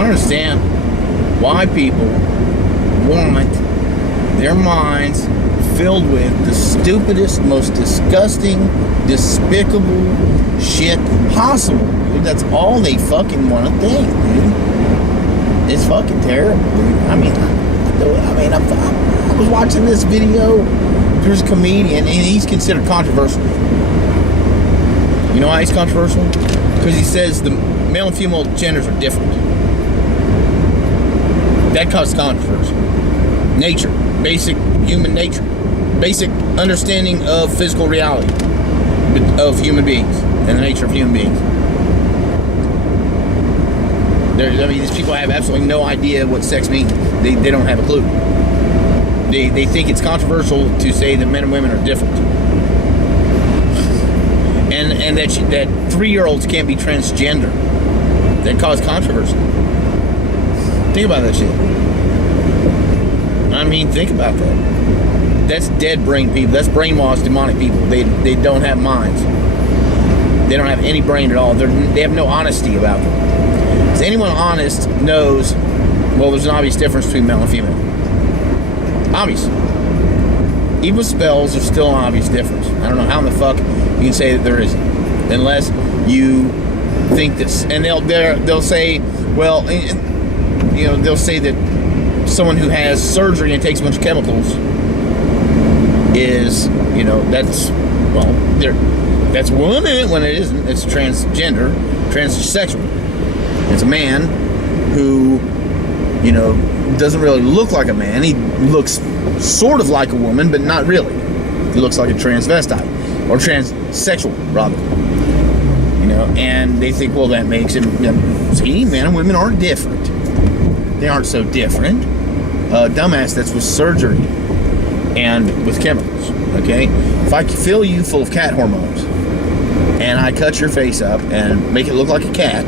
don't understand why people want their minds filled with the stupidest, most disgusting, despicable shit possible, dude. That's all they fucking want to think, dude. It's fucking terrible, dude. I was watching this video. There's a comedian, and he's considered controversial. You know why he's controversial? Because he says the male and female genders are different. That causes controversy. Nature, basic human nature, basic understanding of physical reality of human beings and the nature of human beings. These people have absolutely no idea what sex means. They don't have a clue. They think it's controversial to say that men and women are different, and that 3-year-olds can't be transgender. That causes controversy. Think about that shit. I mean, think about that. That's dead brain people. That's brainwashed demonic people. They don't have minds. They don't have any brain at all. They have no honesty about them. So anyone honest knows, well, there's an obvious difference between male and female. Obvious. Even with spells, there's still an obvious difference. I don't know how in the fuck you can say that there isn't, unless you think that. And they'll say, well, you know, they'll say that someone who has surgery and takes a bunch of chemicals is, you know, that's a woman when it isn't. It's transgender, transsexual. It's a man who, you know, doesn't really look like a man. He looks sort of like a woman, but not really. He looks like a transvestite, or transsexual, rather. You know, and they think, well, that makes him, you know, see, men and women aren't different. They aren't so different. Dumbass, that's with surgery and with chemicals, okay? If I fill you full of cat hormones and I cut your face up and make it look like a cat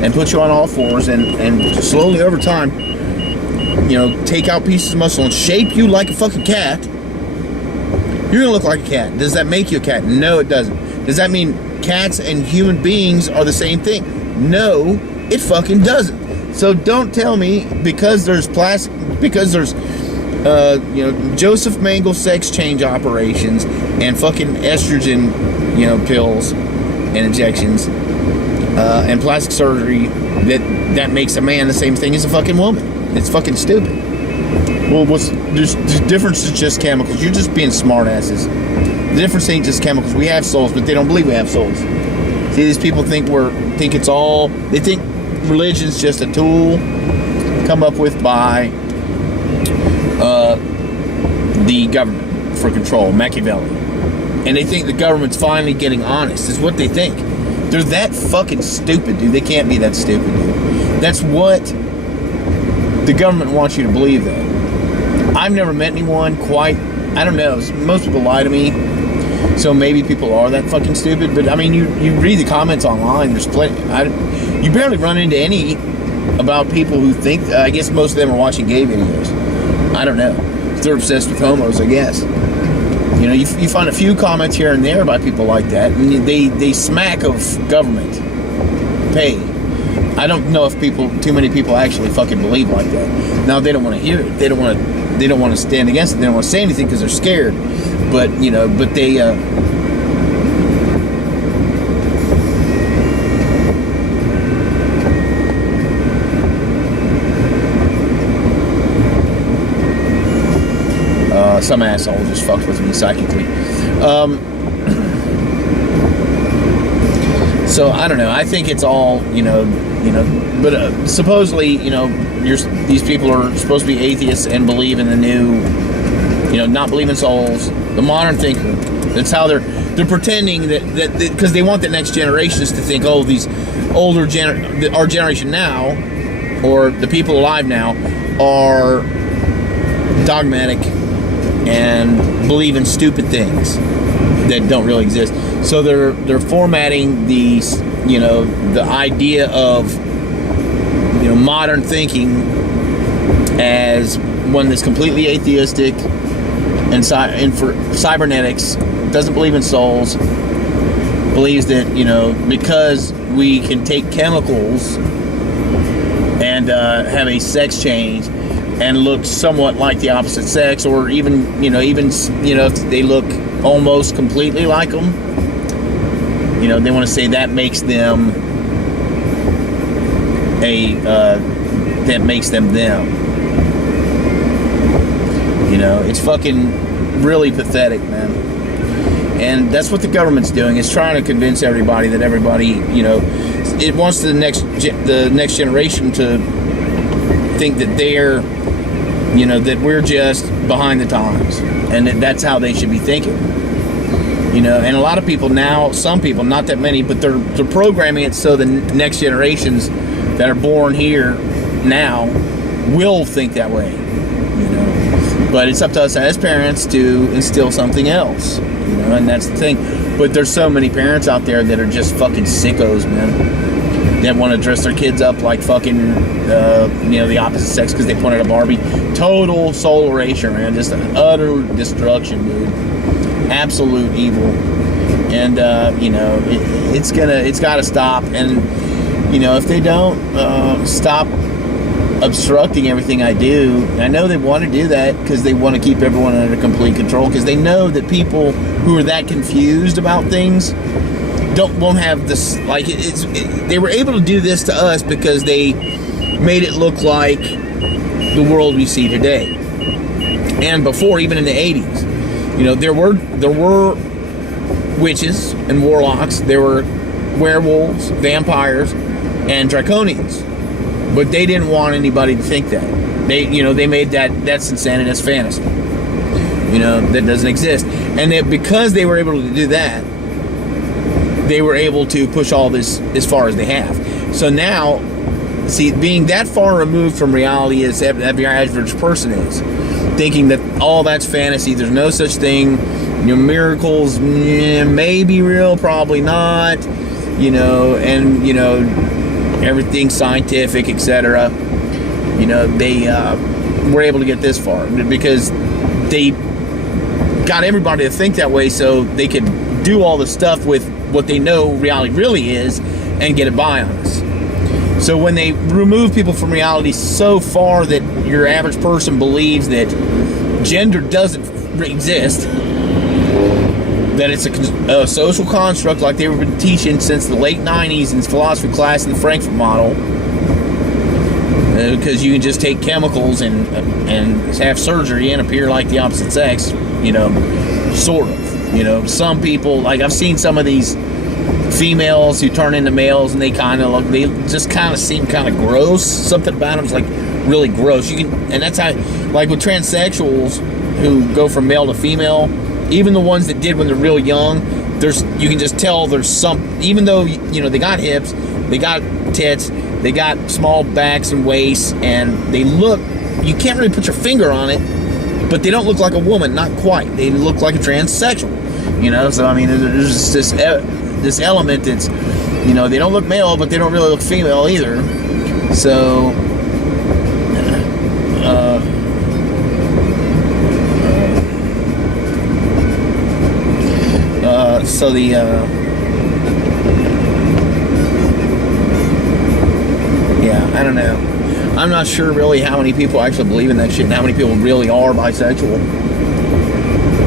and put you on all fours and slowly over time, you know, take out pieces of muscle and shape you like a fucking cat, you're gonna look like a cat. Does that make you a cat? No, it doesn't. Does that mean cats and human beings are the same thing? No, it fucking doesn't. So don't tell me because there's you know, Joseph Mengele sex change operations and fucking estrogen, you know, pills and injections and plastic surgery that makes a man the same thing as a fucking woman. It's fucking stupid. Well, there's difference is just chemicals. You're just being smartasses. The difference ain't just chemicals. We have souls, but they don't believe we have souls. See, these people think it's all. They think religion's just a tool come up with by the government for control, Machiavelli. And they think the government's finally getting honest, is what they think. They're that fucking stupid, dude. They can't be that stupid, dude. That's what the government wants you to believe, though. I've never met anyone quite, I don't know, most people lie to me, so maybe people are that fucking stupid, but I mean, you read the comments online, there's plenty, you barely run into any about people who think, I guess most of them are watching gay videos. I don't know. They're obsessed with homos, I guess. You know, you find a few comments here and there by people like that, and they smack of government pay. I don't know if too many people actually fucking believe like that. Now, they don't want to hear it. They don't want to stand against it. They don't want to say anything because they're scared. But, you know, they some asshole just fucked with me psychically. So I don't know. I think it's all, you know. But supposedly, you know, these people are supposed to be atheists and believe in the new, you know, not believe in souls, the modern thinker. That's how they're pretending that because they want the next generations to think, oh, these older our generation now, or the people alive now, are dogmatic and believe in stupid things that don't really exist. So they're formatting these, you know, the idea of, you know, modern thinking as one that's completely atheistic and for cybernetics, doesn't believe in souls, believes that, you know, because we can take chemicals and have a sex change and look somewhat like the opposite sex, or even if they look almost completely like them, they want to say that makes them them. It's fucking really pathetic, man. And that's what the government's doing, is trying to convince everybody that it wants the next generation to think that they're, that we're just behind the times, and that's how they should be thinking. And a lot of people now, some people, not that many, but they're programming it so the next generations that are born here now will think that way. But it's up to us as parents to instill something else, and that's the thing. But there's so many parents out there that are just fucking sickos, man, that want to dress their kids up like fucking, the opposite sex because they pointed a Barbie. Total soul erasure, man. Just an utter destruction, dude. Absolute evil. And, it's got to stop. And, if they don't stop obstructing everything I do, I know they want to do that because they want to keep everyone under complete control, because they know that people who are that confused about things won't have this, they were able to do this to us because they made it look like the world we see today. And before, even in the 80s, there were witches and warlocks, there were werewolves, vampires, and draconians. But they didn't want anybody to think that. They made that's insanity, that's fantasy. That doesn't exist. And because they were able to do that, they were able to push all this as far as they have. So now, see, being that far removed from reality as every average person is, thinking that all that's fantasy, there's no such thing, miracles may be real, probably not, and everything scientific, etc. They were able to get this far because they got everybody to think that way, so they could do all the stuff with what they know reality really is and get it by on us. So when they remove people from reality so far that your average person believes that gender doesn't exist, that it's a social construct like they've been teaching since the late 90s in philosophy class in the Frankfurt model, because you can just take chemicals and have surgery and appear like the opposite sex, sort of. Some people, like I've seen some of these females who turn into males and they just kind of seem kind of gross. Something about them is like really gross. And that's how, like with transsexuals who go from male to female, even the ones that did when they're real young, you can just tell there's some, even though, they got hips, they got tits, they got small backs and waists, and they look, you can't really put your finger on it, but they don't look like a woman, not quite. They look like a transsexual, so I mean, there's this element that's, they don't look male, but they don't really look female either. So, I don't know. I'm not sure really how many people actually believe in that shit and how many people really are bisexual.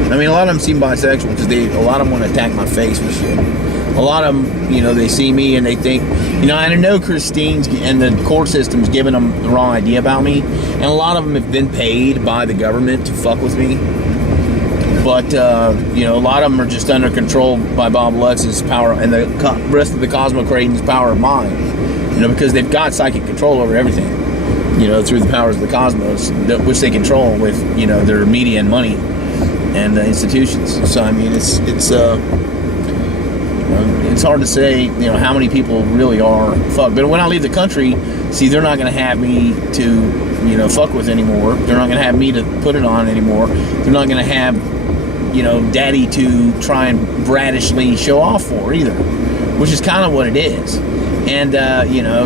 I mean, a lot of them seem bisexual because a lot of them want to attack my face and shit. A lot of them, they see me and they think, and I know Christine's and the court system's giving them the wrong idea about me, and a lot of them have been paid by the government to fuck with me. But, a lot of them are just under control by Bob Lux's power and the rest of the Kosmokrator's power of mind, because they've got psychic control over everything, through the powers of the cosmos, which they control with, their media and money and institutions. So, I mean, it's hard to say, how many people really are fucked. But when I leave the country, see, they're not going to have me to, fuck with anymore. They're not going to have me to put it on anymore. They're not going to have, daddy to try and bratishly show off for either, which is kind of what it is. And,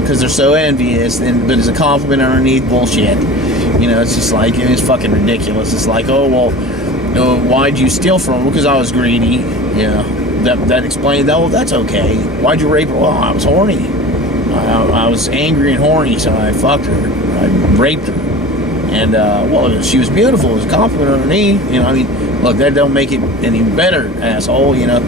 because they're so envious, but it's a compliment underneath bullshit. It's just like, it's fucking ridiculous. It's like, oh, well, why'd you steal from them? Because I was greedy. Yeah. That explained that. Well, that's okay. Why'd you rape her? Well, I was horny. I was angry and horny, so I fucked her. I raped her. And, well, she was beautiful. It was a compliment underneath. You know, I mean, look, that don't make it any better, asshole. You know,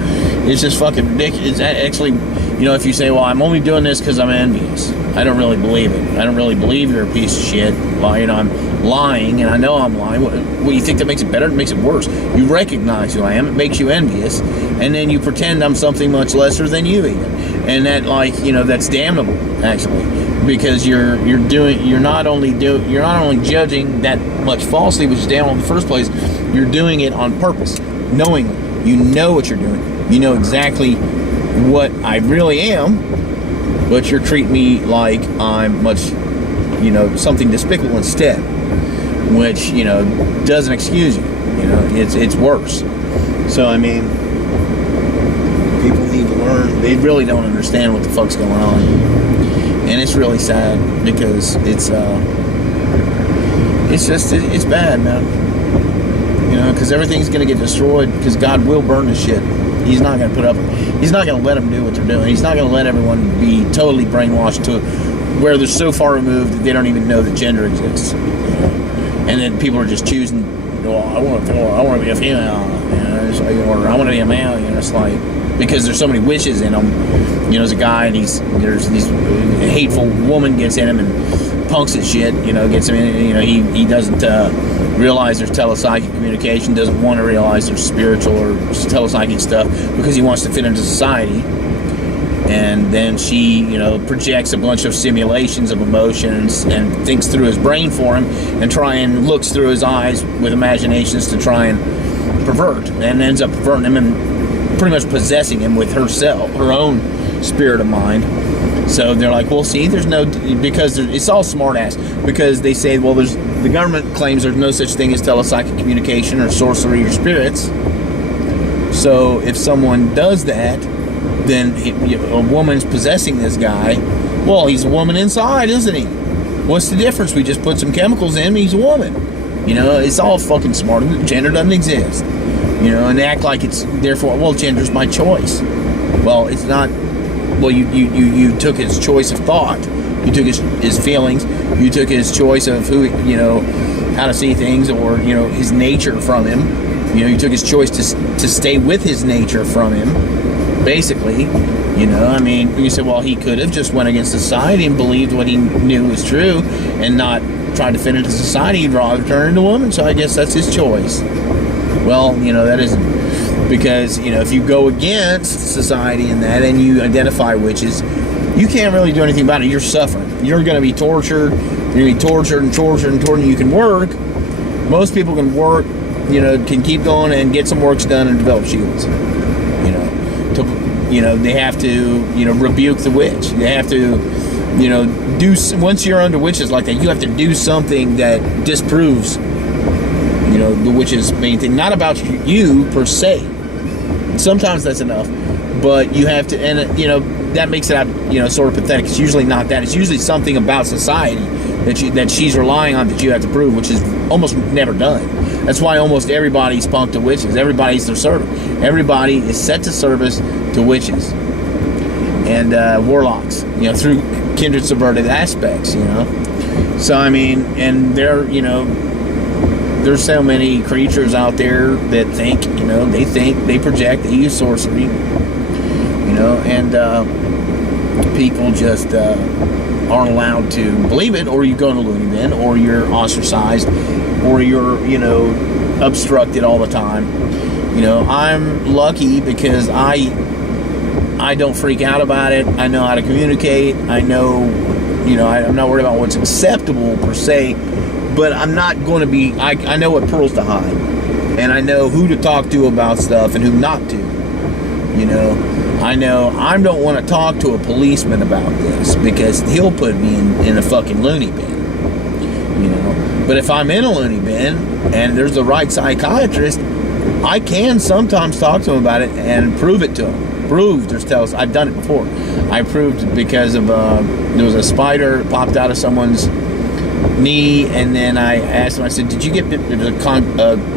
it's just fucking ridiculous. Actually, you know, if you say, well, I'm only doing this because I'm envious, I don't really believe it. I don't really believe you're a piece of shit. Well, you know, I'm lying, and I know I'm lying. What, you think that makes it better? It makes it worse. You recognize who I am. It makes you envious. And then you pretend I'm something much lesser than you even. And that, like, you know, that's damnable, actually. Because you're not only judging that much falsely, which is damnable in the first place, you're doing it on purpose, knowing you know what you're doing. You know exactly what I really am, but you're treating me like I'm much, you know, something despicable instead, which, you know, doesn't excuse you. You know, it's worse. So, I mean, people need to learn. They really don't understand what the fuck's going on. And it's really sad because it's bad, man. You know, because everything's going to get destroyed because God will burn the shit. He's not going to he's not going to let them do what they're doing. He's not going to let everyone be totally brainwashed to where they're so far removed that they don't even know that gender exists. You know? And then people are just choosing, well, I want to be a female, you know, or I want to be a male, you know, it's like, because there's so many witches in them. You know, there's a guy and there's these hateful woman gets in him and punks his shit, you know, gets him in, you know, he doesn't realize there's tele-psychic communication, doesn't want to realize there's spiritual or tele-psychic stuff because he wants to fit into society. And then she, you know, projects a bunch of simulations of emotions and thinks through his brain for him and looks through his eyes with imaginations to try and pervert, and ends up perverting him and pretty much possessing him with her own spirit of mind. So they're like, well, see, because it's all smart ass, because they say, well, the government claims there's no such thing as tele-psychic communication or sorcery or spirits. So if someone does that, then a woman's possessing this guy. Well, he's a woman inside, isn't he? What's the difference? We just put some chemicals in him, he's a woman. You know, it's all fucking smart. Gender doesn't exist. You know, and act like it's therefore, well, gender's my choice. Well, it's not. Well, you took his choice of thought. You took his feelings. You took his choice of who, you know, how to see things, or, you know, his nature from him. You know, you took his choice to stay with his nature from him, basically. You know, I mean, you said, well, he could have just went against society and believed what he knew was true and not tried to fit into society. He'd rather turn into a woman, so I guess that's his choice. Well, you know, that isn't, because, you know, if you go against society in that and you identify witches, you can't really do anything about it. You're suffering. You're going to be tortured. You're going to be tortured and tortured and tortured. You can work. Most people can work, you know, can keep going and get some works done and develop shields. You know, they have to, you know, rebuke the witch. They have to, you know, once you're under witches like that, you have to do something that disproves, you know, the witch's main thing. Not about you per se. Sometimes that's enough, but you have to, and you know, that makes it, you know, sort of pathetic. It's usually not that. It's usually something about society that she's relying on that you have to prove, which is almost never done. That's why almost everybody's punked to witches. Everybody's their servant. Everybody is set to service to witches and warlocks, you know, through kindred subverted aspects, you know. So I mean, and you know, there's so many creatures out there that think, you know, they project, they use sorcery, you know, and people just aren't allowed to believe it, or you go in a loony bin, or you're ostracized, or you're, you know, obstructed all the time. You know, I'm lucky because I don't freak out about it. I know how to communicate. I know, you know, I'm not worried about what's acceptable per se, but I'm not going to be, I know what pearls to hide, and I know who to talk to about stuff and who not to. You know, I know I don't want to talk to a policeman about this because he'll put me in a fucking loony bin. You know, but if I'm in a loony bin and there's the right psychiatrist, I can sometimes talk to him about it and prove it to him. I've done it before. I proved because of there was a spider popped out of someone's knee, and then I asked him, I said, did you get bit? There was a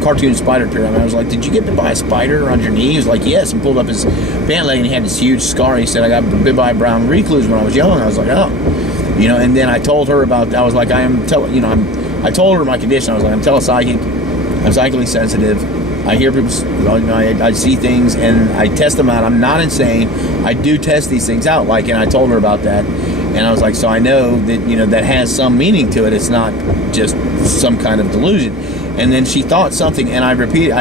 cartoon spider appeared. I was like, did you get bit by a spider on your knee? He was like, yes, and pulled up his pant leg, and he had this huge scar. He said, I got bit by a brown recluse when I was young. I was like, oh. And then I told her about, I was like, I told her my condition. I was like, I'm tele-psychic, I'm psychically sensitive, I hear people, I see things, and I test them out. I'm not insane. I do test these things out, and I told her about that. And I was like, so I know that, that has some meaning to it. It's not just some kind of delusion. And then she thought something, and I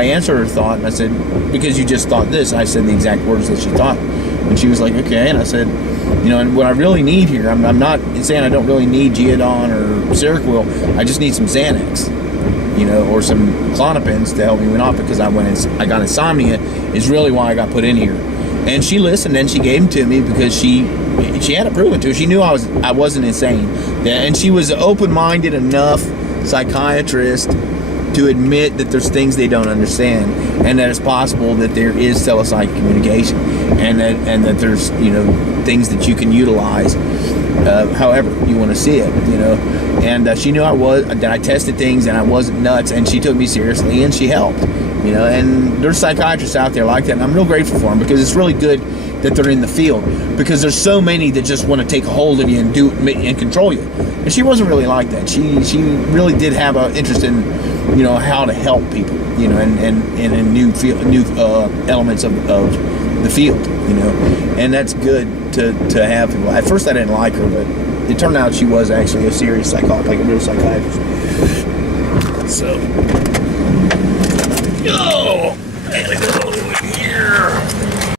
answered her thought, and I said, because you just thought this. I said the exact words that she thought. And she was like, okay. And I said, and what I really need here, I'm not saying I don't really need Geodon or Seroquel. I just need some Xanax, or some Klonopins to help me went off, because I got insomnia is really why I got put in here. And she listened, and she gave them to me because she had it proven to her. She knew I wasn't insane. And she was open-minded enough psychiatrist to admit that there's things they don't understand, and that it's possible that there is tele-psychic communication, and that there's things that you can utilize however you want to see it, and she knew that I tested things and I wasn't nuts, and she took me seriously, and she helped, and there's psychiatrists out there like that, and I'm real grateful for them, because it's really good that they're in the field, because there's so many that just want to take a hold of you and and control you. And she wasn't really like that. She really did have an interest in how to help people, and in new elements of the field, and that's good to have people. At first I didn't like her, but it turned out she was actually a serious psychologist, like a real psychiatrist. So, oh,